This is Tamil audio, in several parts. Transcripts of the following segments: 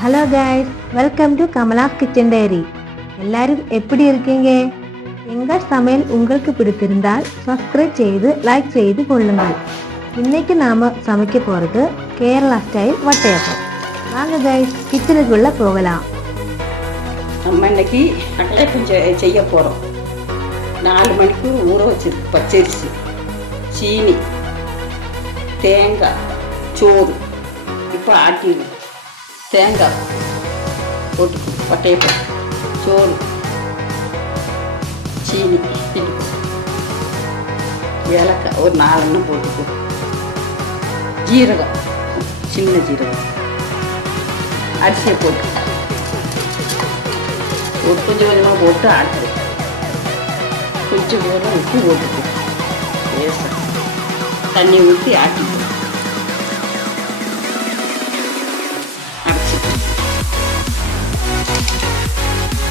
Hello guys, welcome to Kamala's kitchen diary. எல்லாரும் எப்படி இருக்கீங்க? எங்கள் சமையல் உங்களுக்கு பிடித்திருந்தால் சப்ஸ்கிரைப் செய்து லைக் செய்து கொள்ளுங்கள். இன்னைக்கு நாம சமைக்க போகிறது கேரளா ஸ்டைல் வட்டையப்பம். வாங்க கைஸ், கிச்சனுக்குள்ள போகலாம். நம்ம இன்னைக்கு வட்டையப்பம் செய்ய போகிறோம். 4 மணிக்கு ஊற வச்சிருக்கு பச்சரிசி, சீனி, தேங்காய், சோறு. இப்போ ஆட்டிடுவோம். தேங்காய் போட்டு வட்டையப்பம், சோறு, சீனி, ஏலக்காய் ஒரு 4 எண்ணெய் போட்டுக்கும், ஜீரகம், சின்ன ஜீரகம், அரிசியை போட்டு கொஞ்சம் கொஞ்சமாக போட்டு ஆட்டுறது. கொஞ்சம் போல உப்பு போட்டுக்கும், லேசாக தண்ணி ஊற்றி ஆட்டிக்கும்.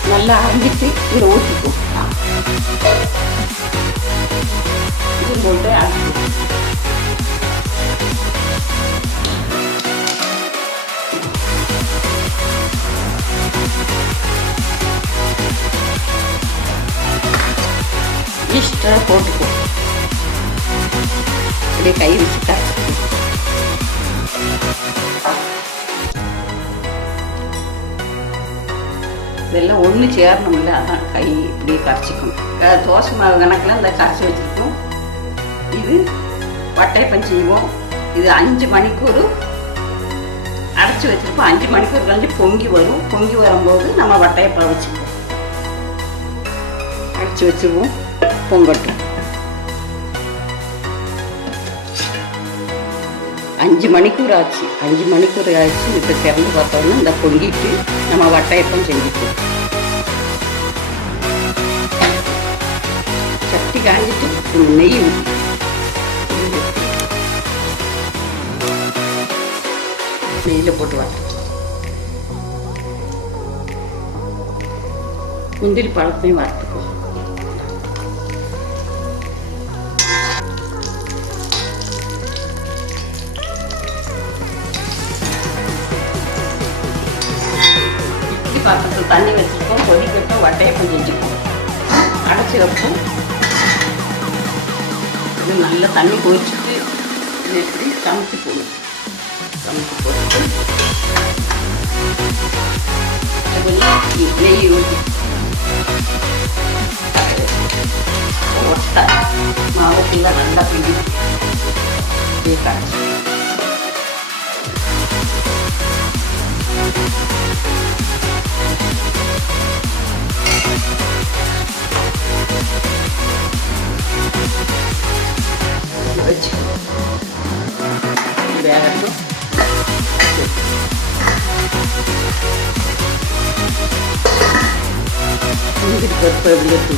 நல்லா அரைஞ்சிட்டு இதில் ஊற்றிக்கும். இது போட்டு அரைச்சிக்கும். ஈஸ்டரை போட்டுக்கும். இப்படியே கை வச்சு கரைச்சிக்கும். இதெல்லாம் ஒன்று சேரணும்ல, அதான் கை இப்படியே கரைச்சிக்கணும். தோசை மாவு கணக்கில் இந்த கரைச்சி வச்சுருக்கோம். இது வட்டையப்பம் செய்வோம். இது 5 மணிக்கூர் அரைச்சி வச்சுருப்போம். 5 மணிக்கூர் கழிஞ்சு பொங்கி வரும். பொங்கி வரும்போது நம்ம வட்டையப்பம் வச்சுக்குவோம். அரைச்சி வச்சுருவோம், பொங்கட்டும். 5 மணிக்கூர் ஆச்சு. 5 மணிக்கூர் ஆச்சு. இப்போ திறந்து பார்த்தோம்னா இந்த பொங்கிட்டு நம்ம வட்டையப்பம் செஞ்சுக்குவோம். சட்டி காஞ்சிட்டு நெய் ஊற்றி நெய்யில் போட்டு வர முந்திரி பழத்தையும் வறுத்துக்குவோம். பாத்திரத்தில் தண்ணி வச்சுருக்கோம். கொதிக்கட்டும். வட்டையப்பம் செஞ்சுப்போம். அடைச்சி வைப்போம். இது நல்லா தண்ணி கொதிச்சுட்டு இது எப்படி சமைச்சு போடும். சமைச்சு போட்டு கொஞ்சம் நெய் ஊற்றி ஒட்டை மாவட்டில் நல்லா பிடி இப்படியே காய்ச்சி வச்சு வேகட்டும். முந்திரி பருப்பு எப்படி எடுத்து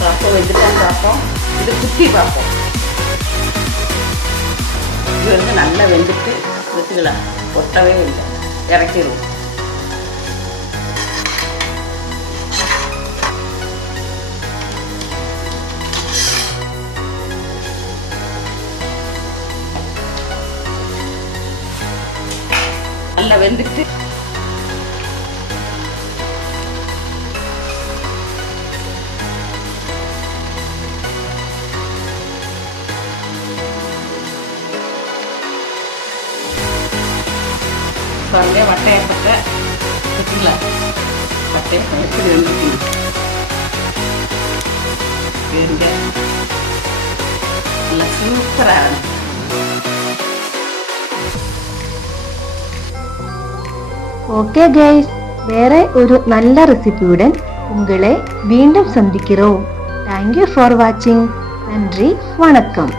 பார்ப்போம். வெந்துட்டான்னு பார்ப்போம். இது குத்தி பார்ப்போம். இது வந்து நல்லா வெந்துட்டு வச்சுக்கலாம். ஒட்டவே இல்லை. இறக்கிடுவோம். நல்லா வெந்துட்டு பாருங்க வட்டையப்பத்தை வச்சுக்கலாம். வட்டையப்பம் எப்படி வந்துச்சு நல்லா சூப்பராக. ஓகே கைஸ், வேற ஒரு நல்ல ரெசிபியுடன் உங்களை மீண்டும் சந்திக்கிறோம். தேங்க்யூ ஃபார் வாட்சிங். நன்றி, வணக்கம்.